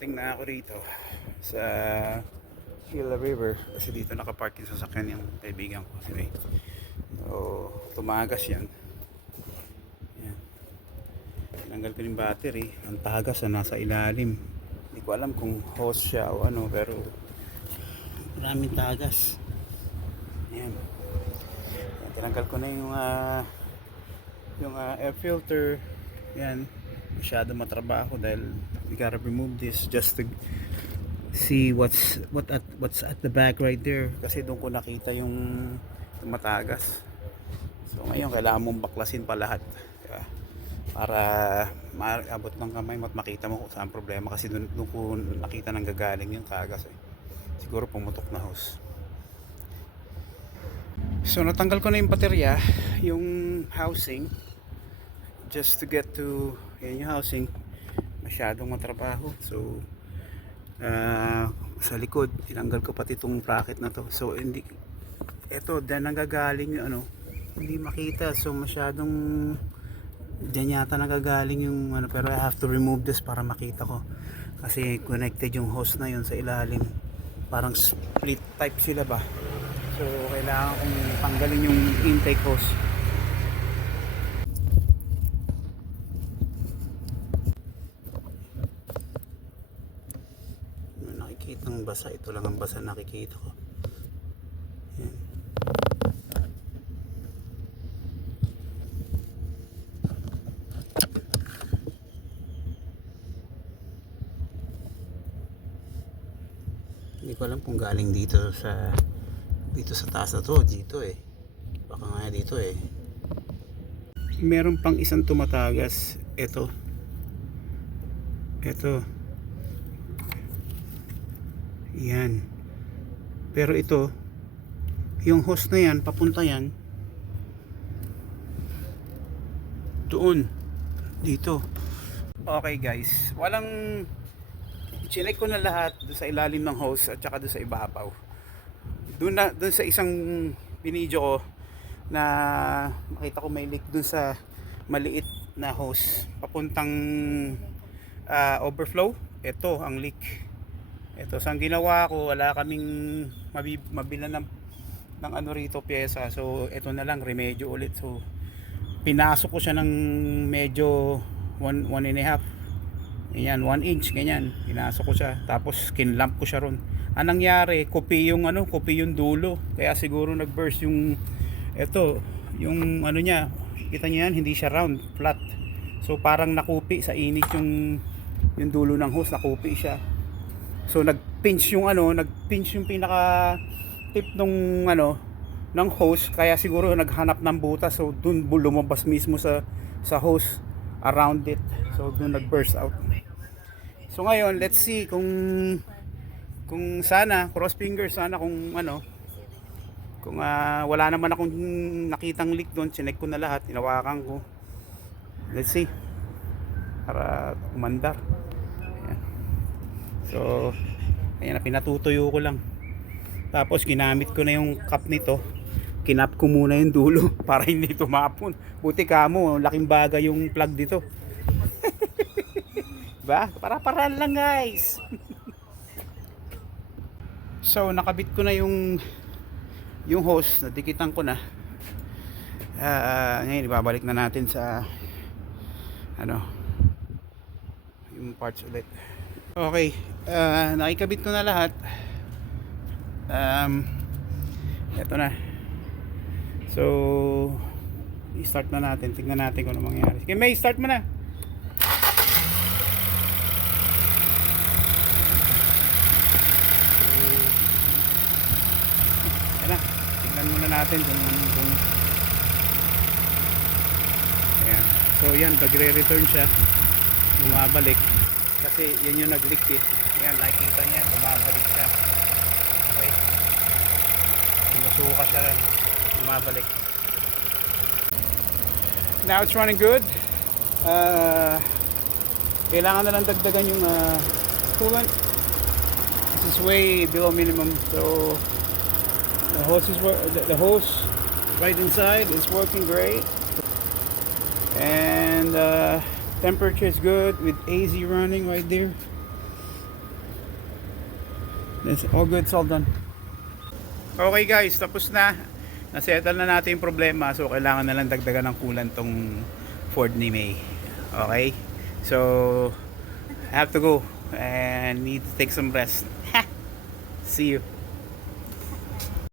Nakarating na ako rito sa Gila River kasi dito nakapark yung sasakyan yung kaibigan ko si May. So tumagas yan. Yan. Tinanggal ko yung battery. Ang tagas na nasa ilalim. Hindi ko alam kung hose siya o ano, pero maraming tagas. Yan. Tinanggal ko na yung air filter. Yan. Masyado matrabaho dahil we gotta remove this just to see what's at the back right there, kasi doon ko nakita yung matagas. So ngayon kailangan mong baklasin pa lahat, diba? Para maabot ng kamay mo at makita mo kung saan problema, kasi doon ko nakita nang gagaling yung tagas siguro pumutok na hose. So natanggal ko na yung baterya, yung housing, just to get to yan yung housing. Masyadong matrabaho. So sa likod tinanggal ko pati itong bracket na to. So hindi, eto dyan nanggagaling yung ano, hindi makita. So masyadong dyan yata nanggagaling yung ano, pero I have to remove this para makita ko, kasi connected yung hose na yun sa ilalim. Parang split type sila ba. So kailangan kong tanggalin yung intake hose. Nakikitang basa, ito lang ang basa nakikita ko. Yan. Hindi ko alam kung galing dito sa taas na to, dito baka nga dito meron pang isang tumatagas. Ito yan, pero ito yung hose na yan, papunta yan doon, dito. Okay guys, chinek ko na lahat doon sa ilalim ng hose at saka doon sa ibabaw. Doon sa isang binidyo ko na makita ko may leak doon sa maliit na hose papuntang overflow. Ito ang leak. Ito, so ang ginawa ko, wala kaming mabilan ng ano rito, pyesa. So ito na lang, remedyo ulit. So pinasok ko siya ng medyo 1.5, yan, 1 inch, ganyan. Pinasok ko siya, tapos kinlamp ko siya ron. Anong nangyari, kopi yung dulo, kaya siguro nag-burst yung yung ano niya. Kita niyo yan, hindi siya round, flat. So parang nakupi sa init yung dulo ng hose, nakupi siya. So nag-pinch yung pinaka tip ng hose, kaya siguro naghanap ng butas. So dun lumabas mismo sa hose, around it. So dun nag-burst out. So ngayon, let's see kung sana, cross fingers, sana kung wala naman akong nakitang leak doon. Chinek ko na lahat, hinawakan ko. Let's see, para umandar. Ayan. So ayan na, pinatutuyo ko lang. Tapos ginamit ko na yung cup nito. Kinap ko muna yung dulo para hindi tumapon. Buti kamo, laking bagay yung plug dito. Diba? Para-paraan lang guys. So nakabit ko na yung hose, nadikitan ko na. Ngayon ibabalik na natin sa yung parts ulit. Okay, nakikabit ko na lahat. Ito na. So i-start na natin. Tingnan natin kung ano mangyayari. Okay, May, start mo na. Ayan na. Tingnan muna natin kung ayan. So yan, nagre-return siya, bumabalik kasi yan yung nag-leak Ayan, nakikita niya, bumabalik siya. Okay, sinusuka siya rin, bumabalik. Now it's running good. Kailangan na lang dagdagan yung coolant. This is way below minimum. So the hose right inside is working great, and temperature is good with AZ running right there. That's all good, it's all done. Okay guys, tapos na. Nasettle na natin yung problema. So kailangan na lang dagdagan ng coolant tong Ford ni May. Okay? So I have to go and need to take some rest. See you.